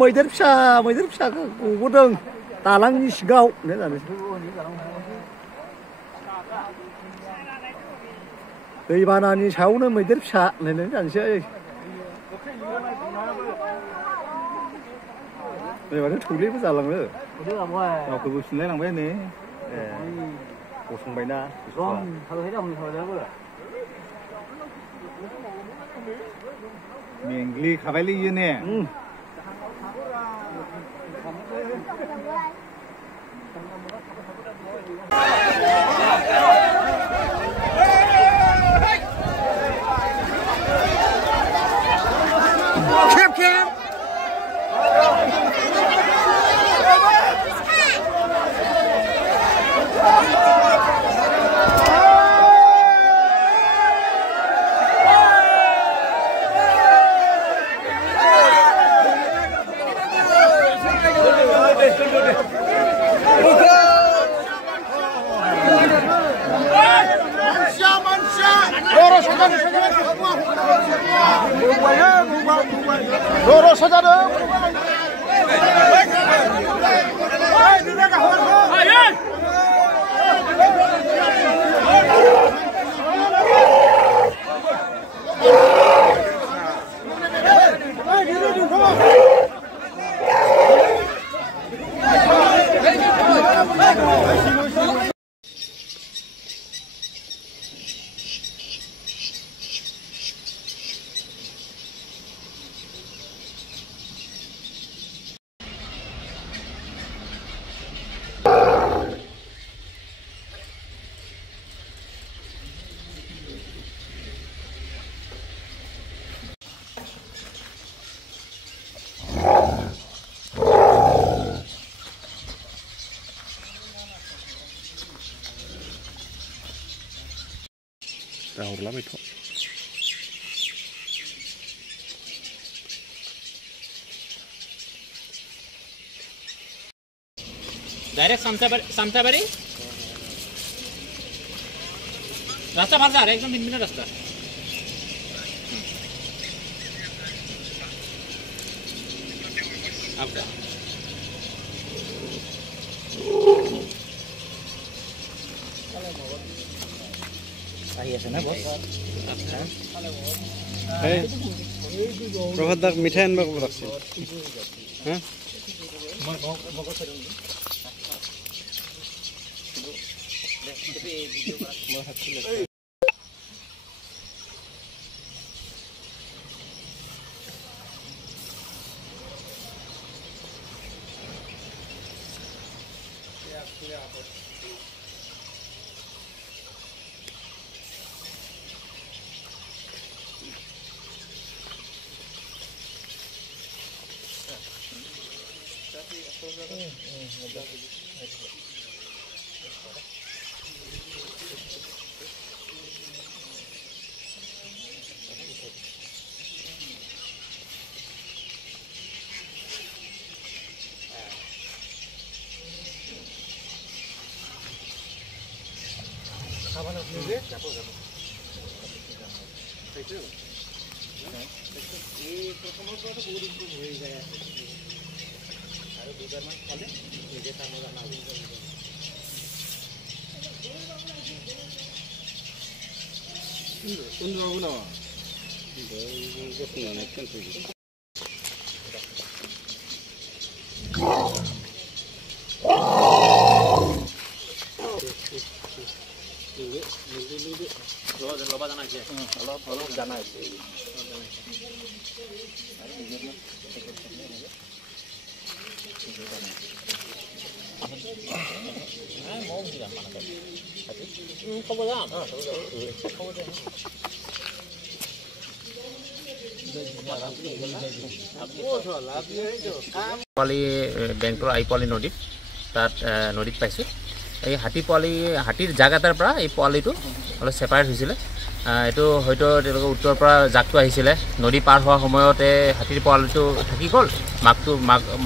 मैदेर फिसाखौ गबोदों दालांनि सिगाङाव होननानै दैबानानि सायावनो मैदेर फिसा होननानै जानोसै माथो थौलेबो जालाङो गावखौबो फिनलाय लांबाय नै गसंबायना मेंग्लिखाबायलै इयो ने हरलाबायथ' डायरेक्ट सामसाबारी रास्ता फार जा रहा है एकदम भिन्न रास्ता आपका प्रभात दाक मिठाई आनबा कब राखছে হ্যাঁ পোৱালি বেংকৰ আই পোৱালি নদীত তাত নদীত পাইছোঁ এই হাতীৰ জাক এটাৰ পৰা এই পোৱালিটো অলপ ছেপাৰেট হৈছিলে এইটো হয়তো তেওঁলোকে উত্তৰৰ পৰা জাকটো আহিছিলে নদী পাৰ হোৱাৰ সময়তে হাতীৰ পোৱালিটো থাকি গ'ল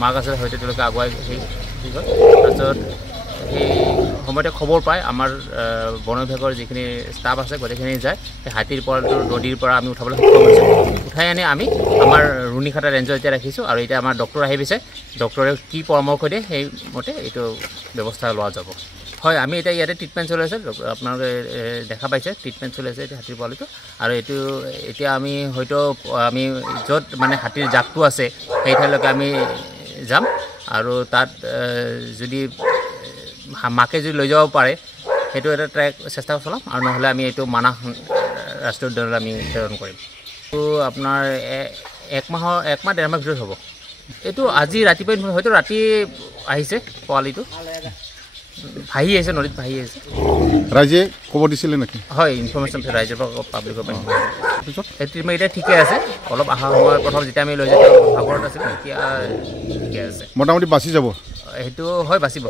মাক আছে হয়তো তেওঁলোকে আগুৱাই গ'ল তাৰপিছত সেই সময়তে খবৰ পায় আমাৰ বন বিভাগৰ যিখিনি ষ্টাফ আছে গোটেইখিনি যায় সেই হাতীৰ পোৱালিটো নদীৰ পৰা আমি উঠাবলৈ সক্ষম হৈছোঁ উঠাই আনি আমি আমাৰ ৰুণিখাটা ৰেঞ্জত এতিয়া ৰাখিছোঁ আৰু এতিয়া আমাৰ ডক্টৰ আহি পিছে ডক্টৰে কি পৰামৰ্শ দিয়ে সেইমতে এইটো ব্যৱস্থা লোৱা যাব হয় আমি এতিয়া ইয়াতে ট্ৰিটমেণ্ট চলি আছে আপোনালোকে দেখা পাইছে ট্ৰিটমেণ্ট চলি আছে এতিয়া হাতীৰ পোৱালিটো আৰু এইটো এতিয়া আমি হয়তো আমি য'ত মানে হাতীৰ জাকটো আছে সেই ঠাইলৈকে আমি যাম আৰু তাত যদি মাকে যদি লৈ যাব পাৰে সেইটো এটা ট্ৰাই চেষ্টা চলাম আৰু নহ'লে আমি এইটো মানাহ ৰাষ্ট্ৰীয় উদ্যানলৈ আমি প্ৰেৰণ কৰিম তো আপোনাৰ এক মাহ 1.5 মাহ ভিতৰত হ'ব এইটো আজি ৰাতিপুৱাই হয়তো ৰাতি আহিছে পোৱালিটো ভাহি আহিছে নদীত ভাহি আহিছে ৰাইজে খবৰ দিছিলে নেকি হয় ইনফৰমেশ্যন ৰাইজৰ পৰা পাব্লিকৰ পৰা তাৰপিছত এতিয়া ঠিকে আছে অলপ অহা সময় প্ৰথম যেতিয়া আমি লৈ যাওঁ ভাগৰত আছিল এতিয়া ঠিকে আছে মোটামুটি বাচি যাব সেইটো হয় বাচিব